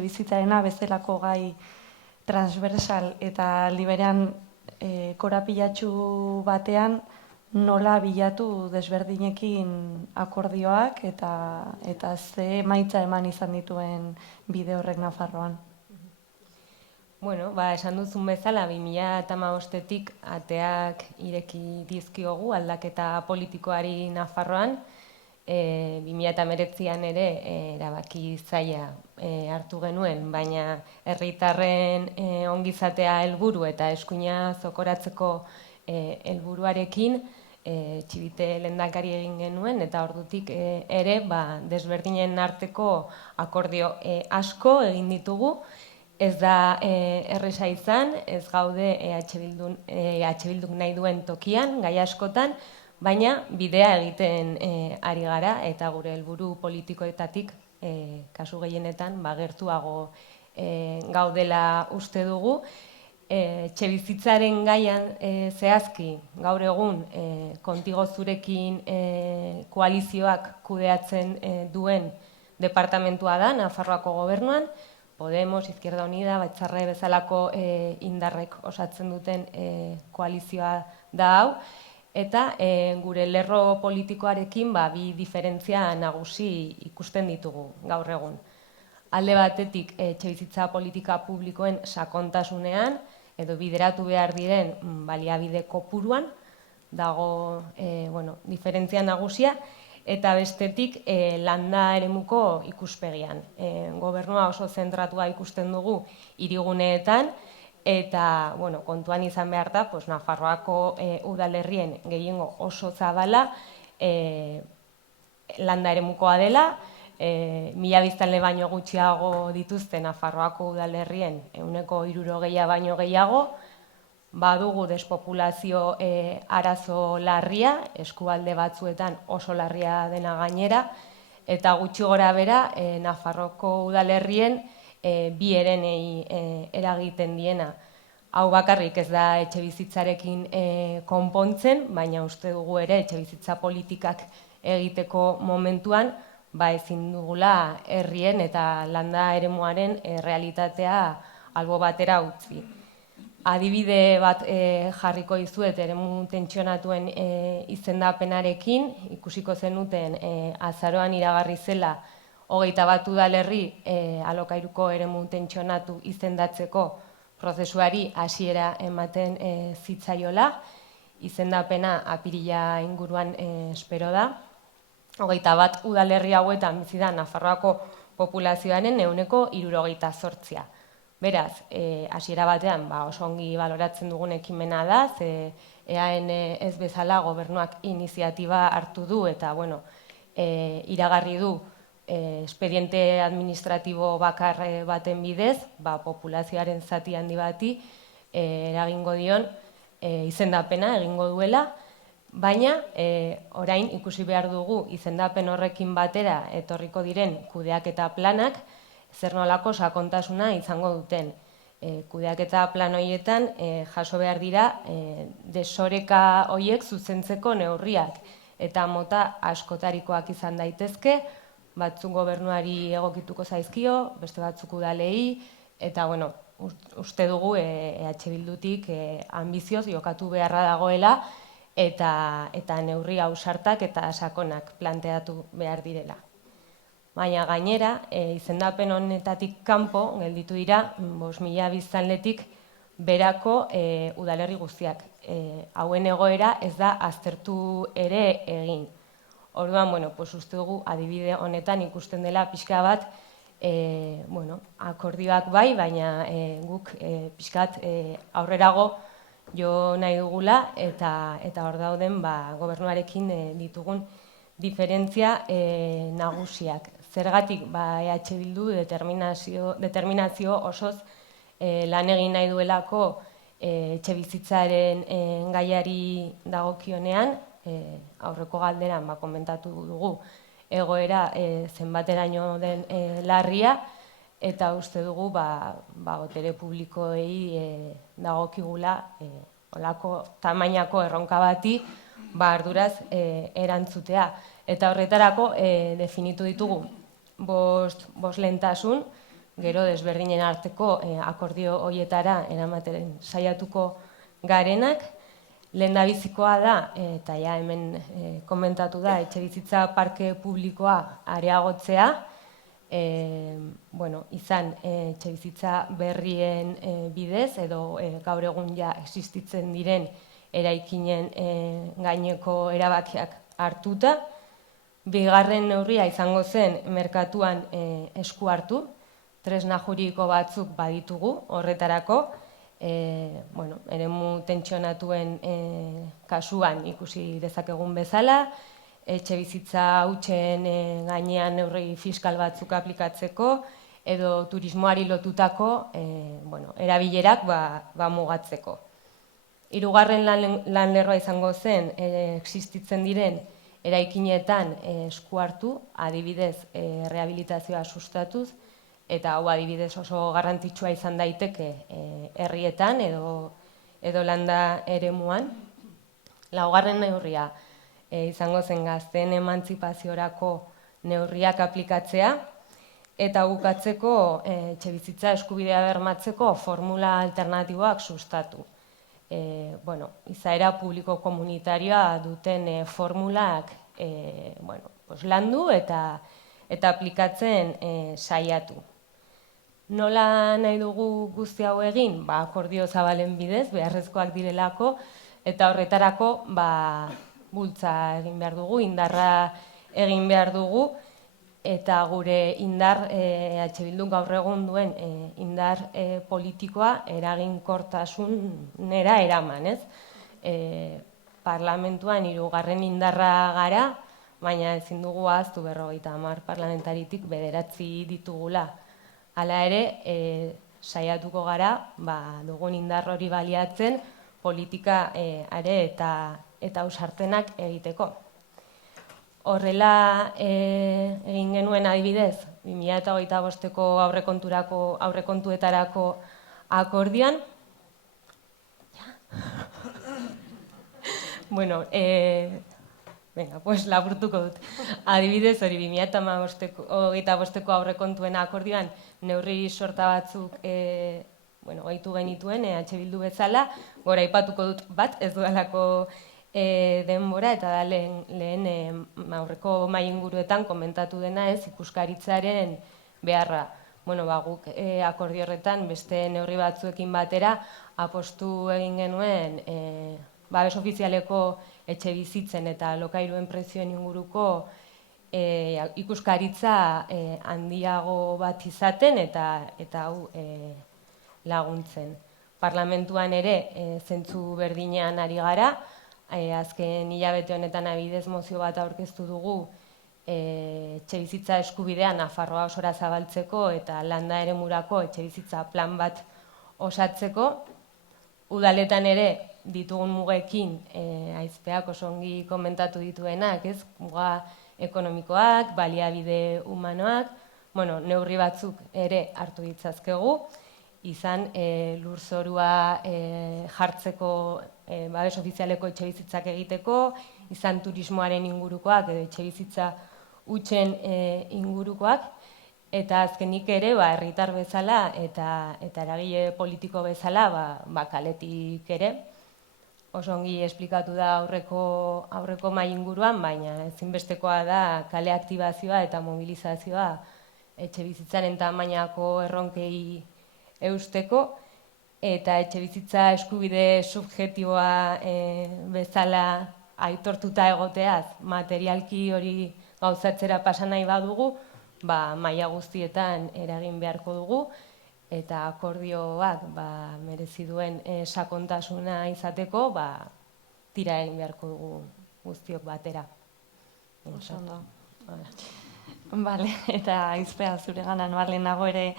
bizitzarena bezalako gai transversal eta liberean korapilatxu batean nola bilatu desberdinekin akordioak eta ze emaitza eman izan dituen bide horrek Nafarroan. Bueno, esan duzun bezala, 2015-tik ateak ireki dizkiogu aldaketa politikoari Nafarroan. 2019an ere erabaki zaila hartu genuen, baina herritarren ongizatea helburu eta eskuina zokoratzeko helburuarekin Txibite lehendakari egin genuen, eta ordutik ere desberdinen arteko akordio asko egin ditugu. Ez da erresa izan, ez gaude Bilduk nahi duen tokian, gai askotan, baina bidea egiten ari gara eta gure helburu politikoetatik kasu gehienetan gertuago gaudela uste dugu. Etxebizitzaren gaian zehazki gaur egun Kontigo Zurekin koalizioak kudeatzen duen departamentua da Nafarroako gobernuan. Podemos, Izquierda Unida, Batzarre bezalako indarrek osatzen duten koalizioa da hau. Eta gure lerro politikoarekin bi diferentzia nagusi ikusten ditugu gaur egun. Alde batetik etxebizitza politika publikoen sakontasunean edo bideratu behar diren baliabide kopuruan dago diferentzia nagusia, eta bestetik landa eremuko ikuspegian. Gobernua oso zentratua ikusten dugu hiriguneetan, eta kontuan izan behar da Nafarroako udalerrien gehiengo oso zabala landa eremukoa dela. 1000 biztanle baino gutxiago dituzte Nafarroako udalerrien 60% baino gehiago. Badugu despopulazio arazo larria, eskualde batzuetan oso larria dena gainera, eta gutxi gora bera Nafarroko udalerrien bi herenei eragiten diena. Hau bakarrik ez da etxebizitzarekin konpontzen, baina uste dugu ere etxebizitza politikak egiteko momentuan ezin dugula herrien eta landa eremuaren realitatea albo batera utzi. Adibide bat jarriko dizuet eremu tentsionatuen izendapenarekin, ikusiko zenuten azaroan iragarri zela 21 udalerri alokairuko eremu tentsionatu izendatzeko prozesuari hasiera ematen zitzaiola. Izendapena apirila inguruan espero da. 21 udalerri hauetan bizi da Nafarroako populazioaren 78%. Beraz, hasiera batean oso ongi baloratzen dugun ekimena da, ze EAN ez bezala gobernuak iniziatiba hartu du eta iragarri du espediente administratibo bakar baten bidez, populazioaren zati handi bati eragingo dion izendapena egingo duela, baina orain ikusi behar dugu izendapen horrekin batera etorriko diren kudeaketa planak zer nolako sakontasuna izango duten. Kudeaketa plan horietan jaso behar dira desoreka horiek zuzentzeko neurriak eta mota askotarikoak izan daitezke, batzuk gobernuari egokituko zaizkio, beste batzuk udalei, eta uste dugu Bildutik ambizioz jokatu beharra dagoela eta neurri ausartak eta sakonak planteatu behar direla. Baina gainera, izendapen honetatik kanpo gelditu dira 5000 biztanletik berako udalerri guztiak. Hauen egoera ez da aztertu ere egin. Orduan, uste dugu adibide honetan ikusten dela pixka bat akordioak baina guk pixka bat aurrerago jo nahi dugula eta hor dauden gobernuarekin ditugun diferentzia nagusiak. Zergatik Bildu determinazio osoz lan egin nahi duelako etxebizitzaren gaiari dagokionean, aurreko galderan komentatu dugu egoera zenbateraino den larria, eta uste dugu botere publikoei dagokigula olako tamainako erronka bati arduraz erantzutea. Eta horretarako definitu ditugu bost lehentasun, gero desberdinen arteko akordio horietara eramaten saiatuko garenak. Lehendabizikoa da, eta ja hemen komentatu da, etxebizitza parke publikoa areagotzea, izan etxebizitza berrien bidez edo gaur egun ja existitzen diren eraikinen gaineko erabakiak hartuta. Bigarren neurria izango zen merkatuan esku hartu, tresna juridiko batzuk baditugu horretarako, eremu tentsionatuen kasuan ikusi dezakegun bezala, etxebizitza hutsen gainean neurri fiskal batzuk aplikatzeko, edo turismoari lotutako erabilerak mugatzeko. Hirugarren lanlerroa izango zen, existitzen diren eraikinetan esku hartu, adibidez rehabilitazioa sustatuz, eta hau adibidez oso garrantzitsua izan daiteke herrietan edo landa eremuan. Laugarren neurria izango zen gazteen emantzipaziorako neurriak aplikatzea, eta bukatzeko etxebizitza eskubidea bermatzeko formula alternatiboak sustatu. Izaera publiko komunitarioa duten formulak landu eta aplikatzen saiatu. Nola nahi dugu guzti hau egin? Akordio zabalen bidez, beharrezkoak direlako, eta horretarako bultza egin behar dugu, indarra egin behar dugu, eta gure indar, Bilduk gaur egun duen indar politikoa eraginkortasunera eraman, ez? Parlamentuan 3. indarra gara, baina ezin dugu ahaztu 50 parlamentaritik 9 ditugula. Hala ere, saiatuko gara, dugun indar hori baliatzen, politika are eta ausartenak egiteko. Horrela egin genuen adibidez, 2025ko aurrekontuetarako akordioan. Laburtuko dut. Adibidez, hori 2025ko aurrekontuen akordioan neurri sorta batzuk gaitu genituen, Bildu bezala, gora aipatuko dut bat, ez dudalako denbora, eta da lehen aurreko mahai inguruetan komentatu dena ez ikuskaritzaren beharra. Guk akordio horretan beste neurri batzuekin batera apostu egin genuen babes ofizialeko etxe bizitzen eta lokairuen prezioen inguruko ikuskaritza handiago bat izaten eta hau laguntzen. Parlamentuan ere zentzu berdinean ari gara, azken hilabete honetan adibidez mozio bat aurkeztu dugu etxebizitza eskubidea Nafarroa osora zabaltzeko eta landa eremurako etxebizitza plan bat osatzeko. Udaletan ere ditugun mugekin aizpeak oso ongi komentatu dituenak, ez? Muga ekonomikoak, baliabide humanoak, neurri batzuk ere hartu ditzazkegu, izan lurzorua jartzeko babes ofizialeko etxebizitzak egiteko, izan turismoaren ingurukoak edo etxebizitza hutsen ingurukoak, eta azkenik ere herritar bezala eta eragile politiko bezala kaletik ere. Oso ongi esplikatu da aurreko mahai inguruan, baina ezinbestekoa da kale aktibazioa eta mobilizazioa etxebizitzaren tamainako erronkei eusteko, eta etxebizitza eskubide subjektiboa bezala aitortuta egoteaz, materialki hori gauzatzera pasa nahi badugu, maila guztietan eragin beharko dugu, eta akordioak merezi duen sakontasuna izateko, tira egin beharko dugu guztiok batera. Bale, eta Aizpea zure gana noa lehenago ere